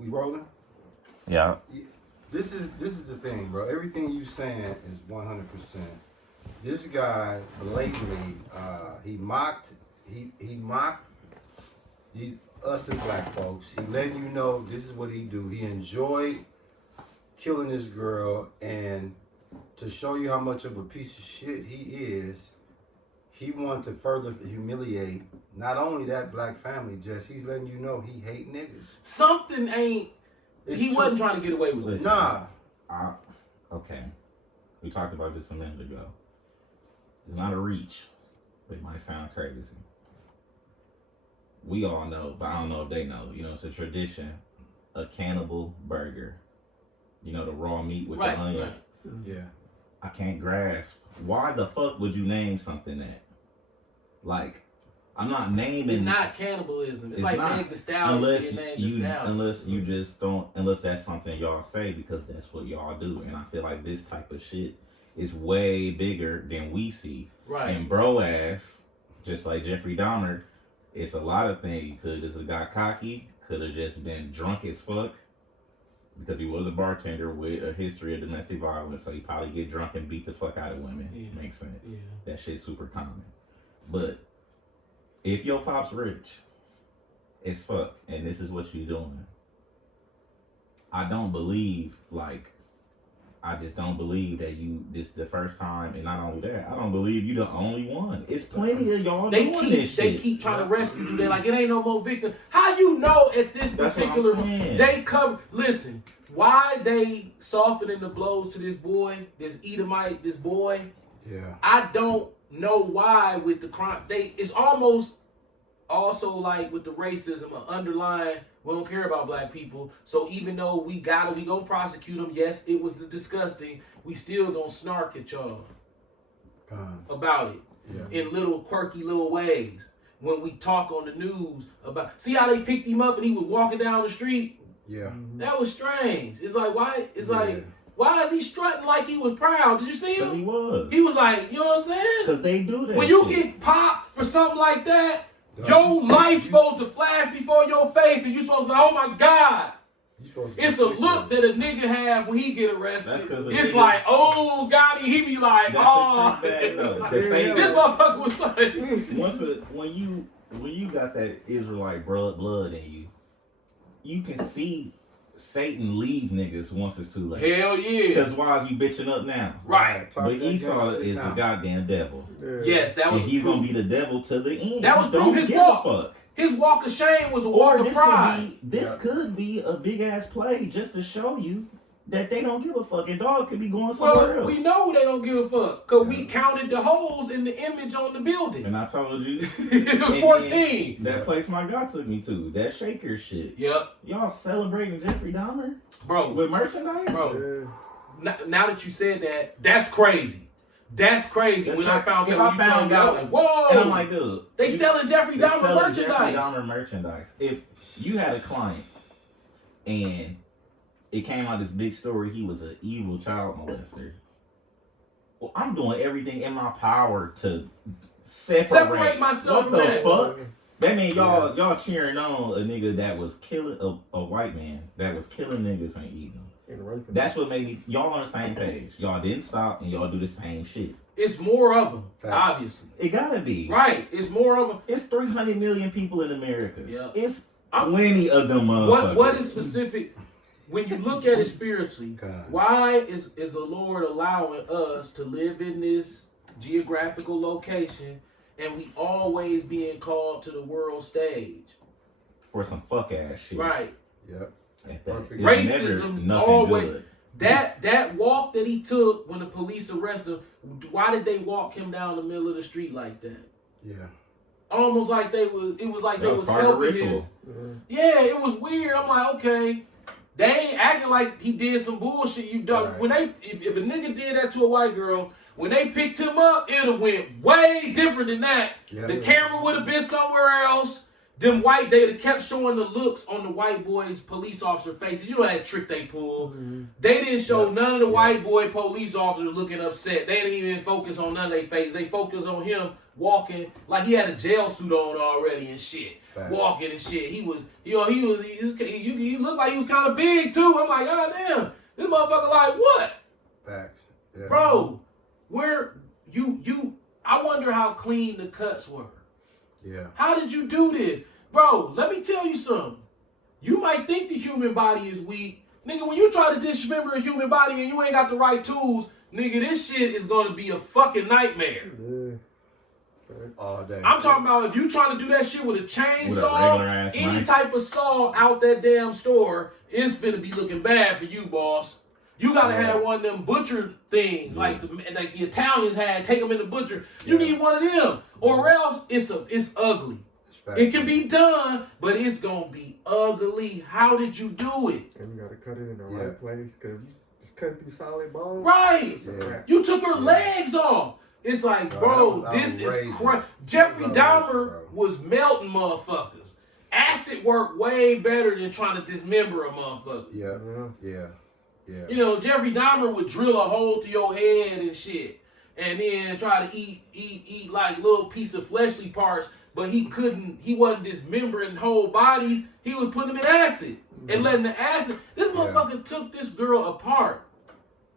We rolling? Yeah. This is the thing, bro. Everything you saying is 100%. This guy blatantly, he mocked us as black folks. He letting you know this is what he do. He enjoyed killing this girl, and to show you how much of a piece of shit he is, he wanted to further humiliate not only that black family, Jess, he's letting you know he hate niggas. Something ain't, he wasn't trying to get away with this. Nah. Okay. We talked about this a minute ago. It's not a reach, but it might sound crazy. We all know, but I don't know if they know. You know, it's a tradition. A cannibal burger. You know, the raw meat with the onions. Right. Yeah. I can't grasp. Why the fuck would you name something that? Like, I'm not naming. It's not cannibalism. It's like Meg Thee Stallion. Unless you just don't. Unless that's something y'all say because that's what y'all do. And I feel like this type of shit is way bigger than we see. Right. And bro ass, just like Jeffrey Dahmer, it's a lot of things. He could have just got cocky. Could have just been drunk as fuck. Because he was a bartender with a history of domestic violence, so he probably get drunk and beat the fuck out of women. Yeah. Makes sense. Yeah. That shit's super common. But if your pop's rich as fuck, and this is what you're doing, I don't believe, I just don't believe that this is the first time, and not only that, I don't believe you the only one. It's plenty of y'all doing this shit. They keep trying to rescue you. They're like, it ain't no more victim. How you know at this particular, they come, listen, why they softening the blows to this boy, this Edomite, this boy? Yeah. I don't know why with the crime. It's almost also like with the racism, an underlying, we don't care about black people. So even though we gonna prosecute them, yes, it was disgusting, we still gonna snark at y'all about it in little quirky little ways. When we talk on the news about, see how they picked him up and he was walking down the street? Yeah. That was strange. It's like, why? It's like, why is he strutting like he was proud? Did you see him? Because he was. He was like, you know what I'm saying? Because they do that. When you get popped for something like that, your life supposed to flash before your face, and you supposed to be like, oh my God. It's a look that a nigga have when he get arrested. It's like, oh God, he be like, oh. This motherfucker was like. When you got that Israelite blood in you, you can see Satan leave niggas once it's too late. Hell yeah. Because why is you bitching up now? Right. But Esau is the goddamn devil. Yeah. Yes, that was. And he's gonna be the devil to the end. That was proof. His walk. His walk of shame was a walk of pride. This could be a big ass play just to show you that they don't give a fuck. And dog could be going somewhere else. We know they don't give a fuck because we counted the holes in the image on the building. And I told you, 14. That place my God took me to, that shaker shit. Yep. Y'all celebrating Jeffrey Dahmer, bro, with merchandise, bro. Now that you said that, that's crazy. That's crazy. I found out, like, whoa! And I'm like, dude, they selling Jeffrey Dahmer merchandise. Jeffrey Dahmer merchandise. If you had a client and it came out this big story, he was an evil child molester. Well, I'm doing everything in my power to separate myself from that. What the fuck? That means y'all cheering on a nigga that was killing a white man that was killing niggas and eating them. That's what made me. Y'all on the same page. Y'all didn't stop and y'all do the same shit. It's more of them, obviously. It gotta be. Right. It's more of them. It's 300 million people in America. Yeah. It's plenty of them motherfuckers. What is specific? When you look at it spiritually, why is the Lord allowing us to live in this geographical location and we always being called to the world stage? For some fuck ass shit. Right. Yep. Racism always. Good. That walk that he took when the police arrested him, why did they walk him down the middle of the street like that? Yeah. Almost like they was helping his. Yeah, it was weird. I'm like, okay. They ain't acting like he did some bullshit. You done when if a nigga did that to a white girl, when they picked him up, it'd have went way different than that. Yeah, the camera would have been somewhere else. They'd have kept showing the looks on the white boys' police officer faces. You know that trick they pulled. Mm-hmm. They didn't show none of the white boy police officers looking upset. They didn't even focus on none of their faces. They focused on him walking like he had a jail suit on already and shit. Facts. Walking and shit. He looked like he was kind of big too. I'm like, God damn, this motherfucker like what? Facts. Yeah. Bro, I wonder how clean the cuts were. Yeah. How did you do this? Bro, let me tell you something. You might think the human body is weak. Nigga, when you try to dismember a human body and you ain't got the right tools, nigga, this shit is gonna be a fucking nightmare. Yeah. All day. I'm talking about if you trying to do that shit with a With a regular chainsaw, ass any knife. type of saw out that damn store, it's finna be looking bad for you, boss. You gotta Yeah. have one of them butcher things, Yeah. like the Italians had. Take them in the butcher. You Yeah. need one of them, or else it's ugly. It's facts. It can be done, but it's gonna be ugly. How did you do it? And you gotta cut it in the Yeah. right place, cause you just cutting through solid bone. Right. It's a Yeah. wrap. You took her Yeah. legs off. It's like, Bro, bro, that was this is outrageous. crazy. Jeffrey That was outrageous, Dahmer bro. was melting motherfuckers. Acid worked way better than trying to dismember a motherfucker. Yeah. Yeah. Yeah. Yeah. You know, Jeffrey Dahmer would drill a hole through your head and shit, and then try to eat like little piece of fleshly parts. But he wasn't dismembering whole bodies. He was putting them in acid and letting the acid. This Yeah. motherfucker took this girl apart.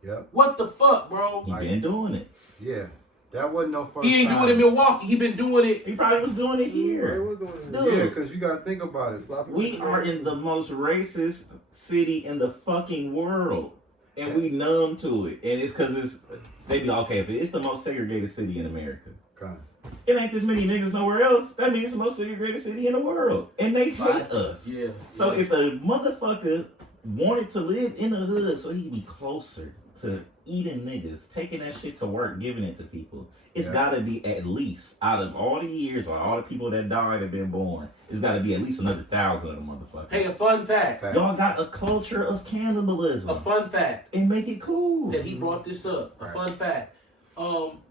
Yep. What the fuck, bro? He been doing it. Yeah. That wasn't no first He ain't time. doing it in Milwaukee. He been doing it. He probably was doing it Right, here. what's doing it? Dude. Yeah, because you got to think about it. Sloppy We with are the in the most racist city in the fucking world, and we numb to it. And it's because they be like, okay, if it's the most segregated city in America, Kind it ain't this many niggas nowhere else. That means it's the most segregated city in the world, and they hate us. Yeah. So if a motherfucker wanted to live in the hood so he'd be closer to eating niggas, taking that shit to work, giving it to people, it's Yeah. gotta be at least, out of all the years or all the people that died and been born, it's gotta be at least another 1,000 of them motherfuckers. Hey, a fun fact. Fact. Y'all got a culture of cannibalism. A fun fact And make it cool. that he brought this up. A Right. fun fact.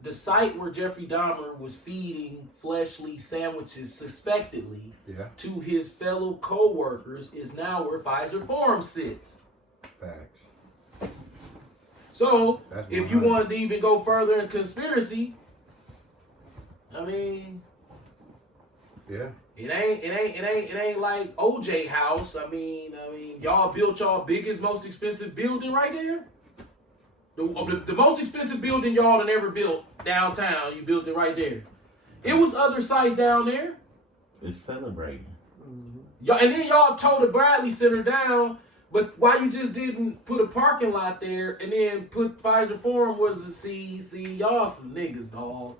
The site where Jeffrey Dahmer was feeding fleshly sandwiches suspectedly Yeah. to his fellow co-workers is now where Pfizer Forum sits. Facts. So, That's if you 100. wanted to even go further in conspiracy, I mean, Yeah. it ain't like OJ House. I mean, y'all built y'all biggest, most expensive building right there. The most expensive building y'all done ever built downtown. You built it right there. It was other sites down there. It's celebrating. Y'all, and then y'all tore the Bradley Center down. But why you just didn't put a parking lot there and then put Pfizer Forum was to see y'all some niggas, dog.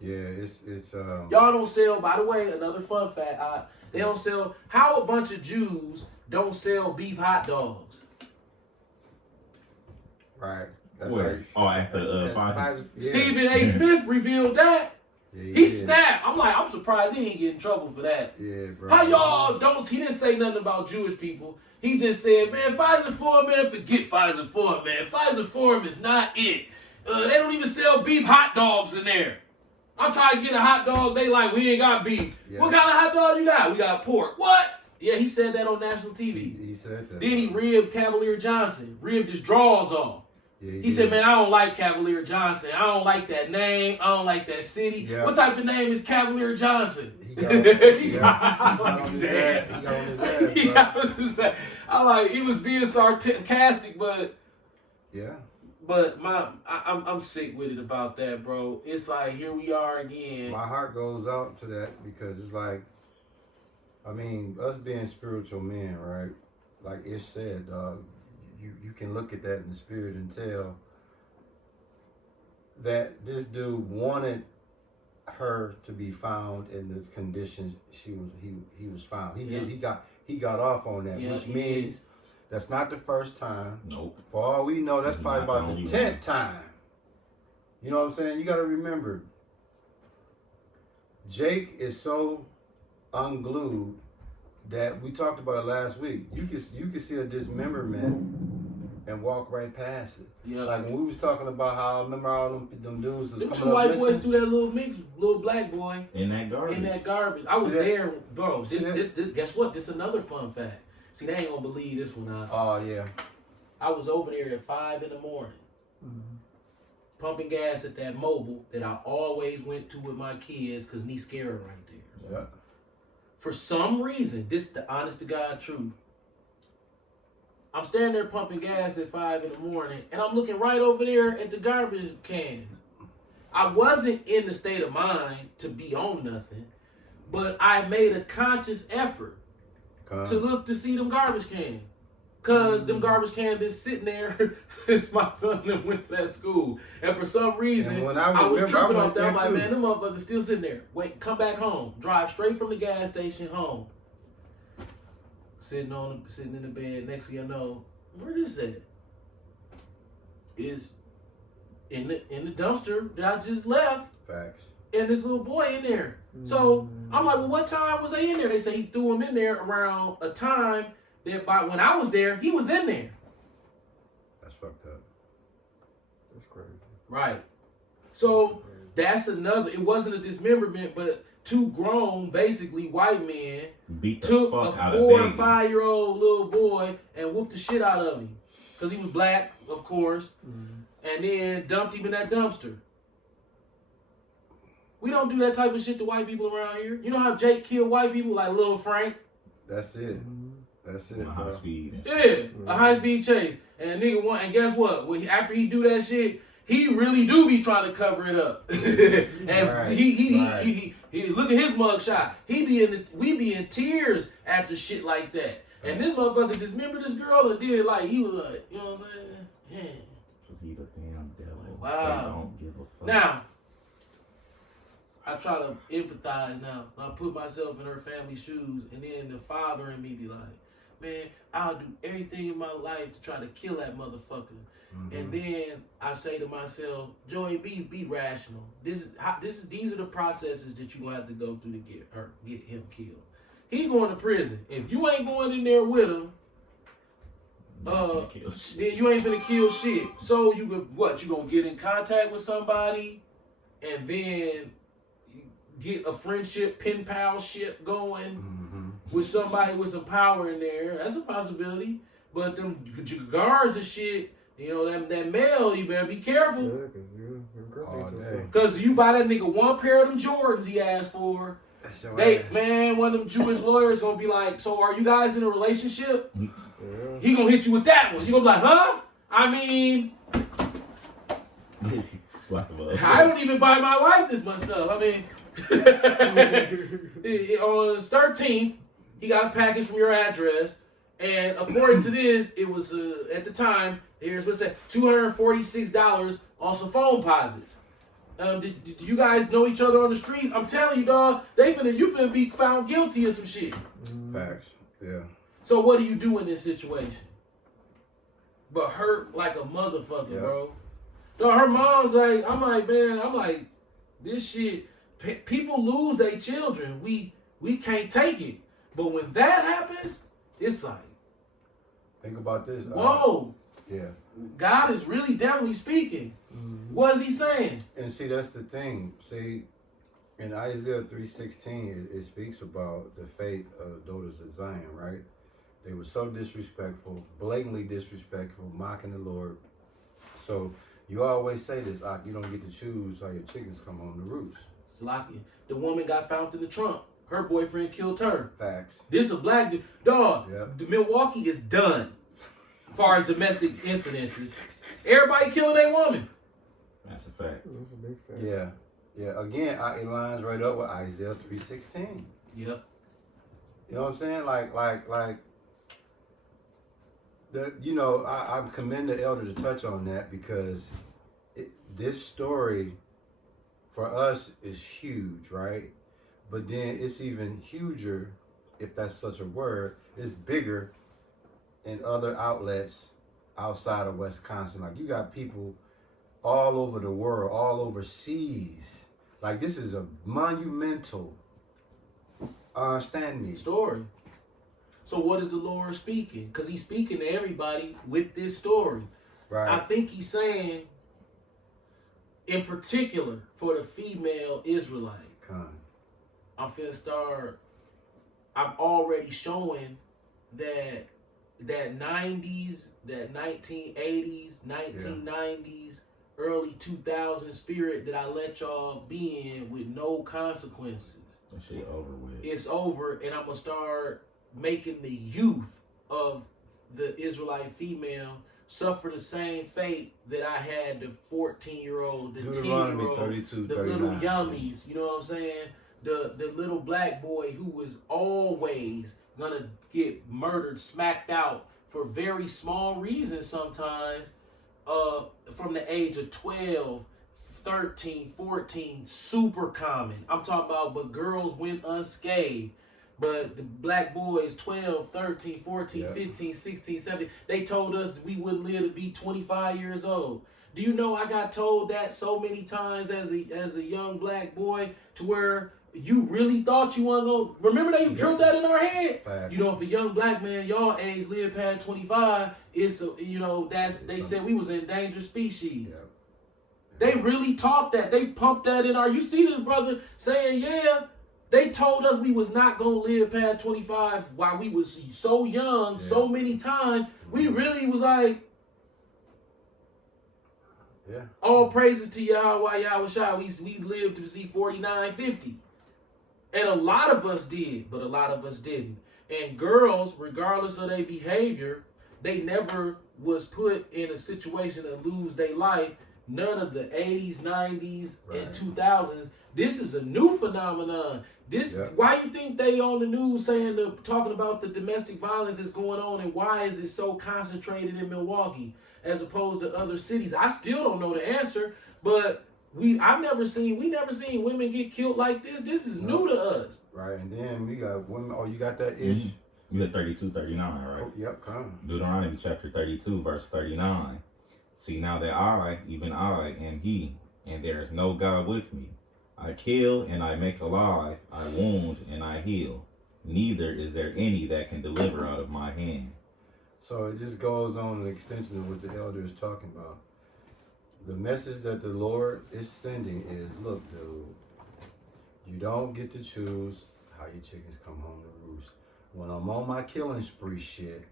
Yeah. It's Y'all don't sell. By the way, another fun fact: they don't sell. How a bunch of Jews don't sell beef hot dogs? right. That's Where? like. Oh, at the Pfizer. Yeah. Stephen A. Smith revealed that. Yeah, He did. snapped. I'm surprised he didn't get in trouble for that. Yeah, bro. How y'all don't? He didn't say nothing about Jewish people. He just said, man, Pfizer Forum, man, forget Pfizer Forum, man. Pfizer Forum is not it. They don't even sell beef hot dogs in there. I'm trying to get a hot dog. They like, we ain't got beef. Yeah. What kind of hot dog you got? We got pork. What? Yeah, he said that on national TV. He said that. Then he ribbed Cavalier Johnson, ribbed his draws off. Yeah, He said, man, I don't like Cavalier Johnson. I don't like that name. I don't like that city. Yeah. What type of name is Cavalier Johnson? He got, He yeah, got- he got on his Damn. ass. He got on his ass, He bro. got on his ass. I like he was being sarcastic, but Yeah. I'm sick with it about that, bro. It's like here we are again. My heart goes out to that because it's like, I mean, us being spiritual men, right? Like Ish said, dog, you can look at that in the spirit and tell that this dude wanted her to be found in the condition he was found. He got off on that, Yeah, which he means did. that's not the first time. Nope. For all we know, that's He's probably not about the the only 10th one. time. You know what I'm saying? You got to remember, Jake is so unglued that we talked about it last week. You can see a dismemberment and walk right past it. Yeah. Like when we was talking about how, remember all them dudes was Them coming two up white boys missing? threw that little black boy In that garbage. in that garbage. I was See that? there, bro. See that? This guess what? This another fun fact. See, they ain't gonna believe this one. Oh yeah. I was over there at 5 a.m. pumping gas at that mobile that I always went to with my kids because Niskara right there. Yeah. For some reason, this is the honest to God truth. I'm standing there pumping gas at 5 in the morning, and I'm looking right over there at the garbage cans. I wasn't in the state of mind to be on nothing, but I made a conscious effort to look to see them garbage cans. Because them garbage cans been sitting there since my son went to that school. And for some reason, And when I was tripping off that. there I'm like, too. man, them motherfuckers still sitting there. Wait, come back home. Drive straight from the gas station home. Sitting in the bed. Next thing I know, where this at? Is in the dumpster that I just left. Facts. And this little boy in there. So I'm like, well, what time was they in there? They say he threw him in there around a time that by when I was there, he was in there. That's fucked up. That's crazy. Right. So that's another. It wasn't a dismemberment, but two grown, basically white men Beat the took fuck a out 4 of or 5 year old little boy and whooped the shit out of him because he was black, of course, and then dumped him in that dumpster. We don't do that type of shit to white people around here. You know how Jake killed white people like Lil Frank? That's it. That's it, high bro. speed. And Yeah, a high speed chase. And a nigga and guess what? After he do that shit, he really do be trying to cover it up. And Right, he look at his mugshot. We be in tears after shit like that. And this motherfucker dismembered this girl and did like he was like, you know what I'm saying? Yeah. Cause he the damn devil. Wow. They don't give a fuck. Now, I try to empathize now. I put myself in her family's shoes, and then the father in me be like, man, I'll do everything in my life to try to kill that motherfucker. And then I say to myself, Joey, be rational. These are the processes that you're gonna have to go through to get him killed. He going to prison. If you ain't going in there with him, then you ain't gonna kill shit. So you gonna get in contact with somebody, and then get a friendship, pen pal shit going with somebody with some power in there. That's a possibility. But them guards and shit, you know, that male, you better be careful. Yeah, because you're incriminating yourself. Because you buy that nigga one pair of them Jordans he asked for, one of them Jewish lawyers gonna be like, so are you guys in a relationship? Yeah. He gonna hit you with that one. You gonna be like, huh? I mean, I don't even buy my wife this much stuff. I mean, on his 13th, he got a package from your address, and according to this, it was at the time. Here's what it said: $246 on some phone deposits. Did you guys know each other on the street? I'm telling you, dog, you finna be found guilty of some shit. Facts. Yeah. So what do you do in this situation? But hurt like a motherfucker, bro. Dog, her mom's like, I'm like, this shit. People lose their children. We can't take it. But when that happens, it's like, think about this. Whoa. Yeah. God is really definitely speaking. What is he saying? And see, that's the thing. See, in Isaiah 3:16, it speaks about the faith of daughters of Zion, right? They were so disrespectful, blatantly disrespectful, mocking the Lord. So you always say this, you don't get to choose how your chickens come home to roost. Slocky. The woman got found in the trunk. Her boyfriend killed her. Facts. This a black dude. Dog, Yep. the Milwaukee is done as far as domestic incidences. Everybody killing their woman. That's a fact. That's a big fact. Yeah. Yeah. Again, it lines right up with Isaiah 3:16. Yep. You know what I'm saying? Like I commend the elder to touch on that because this story for us is huge, right? But then it's even huger, if that's such a word. It's bigger in other outlets outside of Wisconsin. Like you got people all over the world, all overseas. Like this is a monumental, understand me, story. So what is the Lord speaking? Because he's speaking to everybody with this story. right? I think he's saying, in particular, for the female Israelite, I'm already showing that 90s, that 1980s, 1990s early 2000 spirit that I let y'all be in with no consequences. That shit over with. It's over, and I'm gonna start making the youth of the Israelite female suffer the same fate that I had the 14-year-old, the 10-year-old, 32, the 39. little yummies. You know what I'm saying? The little black boy who was always gonna get murdered, smacked out for very small reasons sometimes, from the age of 12, 13, 14, super common. I'm talking about, but girls went unscathed. But the black boys, 12, 13, 14, 15, 16, 17, they told us we wouldn't live to be 25 years old. Do you know I got told that so many times as a young black boy, to where you really thought you weren't going to... Remember they drilled that in our head? Facts. You know, if a young black man, y'all age, live past 25, it's, they said we was an endangered species. Yep. They really taught that. They pumped that in our... You see this brother saying, yeah, they told us we was not going to live past 25 while we was so young, so many times. We really was like, all praises to Yahweh Shai. We lived to see 49, 50. And a lot of us did, but a lot of us didn't. And girls, regardless of their behavior, they never was put in a situation to lose their life. None of the 80s, 90s, and 2000s. This is a new phenomenon. Why you think they on the news saying talking about the domestic violence that's going on, and why is it so concentrated in Milwaukee as opposed to other cities? I still don't know the answer, but we never seen women get killed like this. This is new to us. Right, and then we got women. Oh, you got that ish? Mm-hmm. You got 32, 39, right? Oh, yep, come. Deuteronomy chapter 32, verse 39. See now that I, even I, am he, and there is no God with me. I kill and I make alive, I wound and I heal. Neither is there any that can deliver out of my hand. So it just goes on an extension of what the elder is talking about. The message that the Lord is sending is, look, dude, you don't get to choose how your chickens come home to roost. When I'm on my killing spree shit,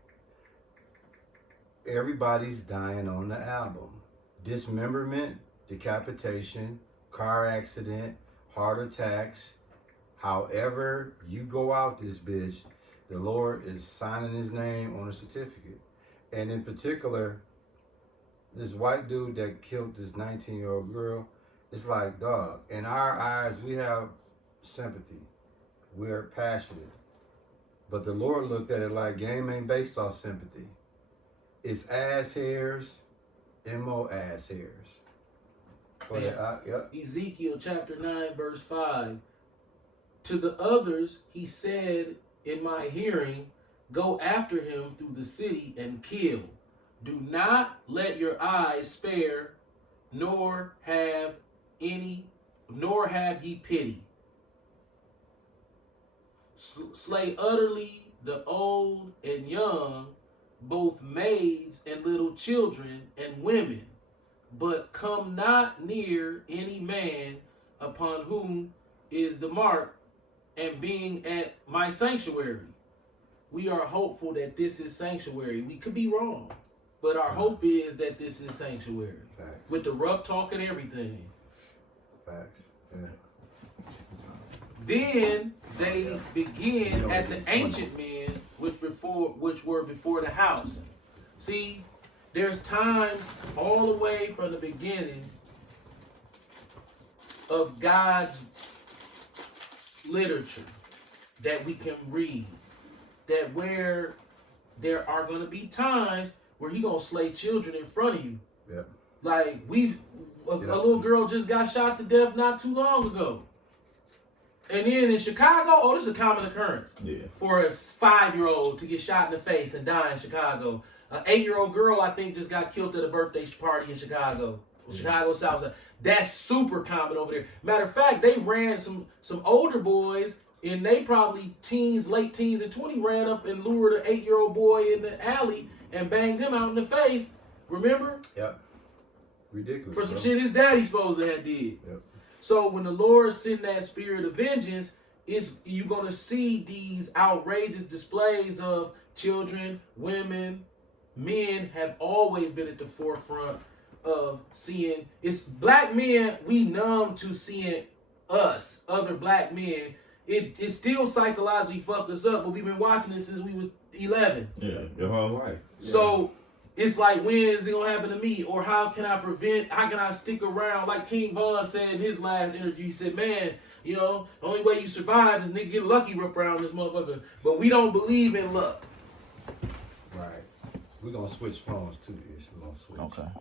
everybody's dying on the album. Dismemberment, decapitation, car accident, heart attacks. However you go out this bitch, the Lord is signing his name on a certificate. And in particular, this white dude that killed this 19-year-old girl, it's like, dog, in our eyes, we have sympathy. We're passionate. But the Lord looked at it like game ain't based off sympathy. It's ass hairs and more ass hairs. Ezekiel chapter 9, verse 5. To the others, he said in my hearing, go after him through the city and kill. Do not let your eyes spare, nor have ye pity. Slay utterly the old and young, both maids and little children and women, but come not near any man upon whom is the mark, and being at my sanctuary. We are hopeful that this is sanctuary. We could be wrong, but our hope is that this is sanctuary. Facts. With the rough talk and everything. Facts. Yeah. Then they begin at the ancient men which were before the house. See, there's times all the way from the beginning of God's literature that we can read, that where there are going to be times where he going to slay children in front of you. Yep. Like a little girl just got shot to death not too long ago. And then in Chicago, this is a common occurrence. Yeah. For a 5-year-old to get shot in the face and die in Chicago. An 8-year-old girl, I think, just got killed at a birthday party in Chicago. Chicago South Side. That's super common over there. Matter of fact, they ran some older boys, and they probably late teens and 20, ran up and lured an 8-year-old boy in the alley and banged him out in the face. Remember? Yep. Ridiculous. For some shit his daddy supposed to have did. Yep. So when the Lord send that spirit of vengeance, you're going to see these outrageous displays of children, women, men have always been at the forefront of seeing. It's black men. We numb to seeing us, other black men. It still psychologically fuck us up, but we've been watching it since we was 11. Yeah, your whole life. So it's like, when is it gonna happen to me? Or how can I stick around? Like King Von said in his last interview, he said, man, you know, the only way you survive is nigga get lucky up around this motherfucker. But we don't believe in luck. Right. We're gonna switch phones too, Ish. We're gonna switch. Okay.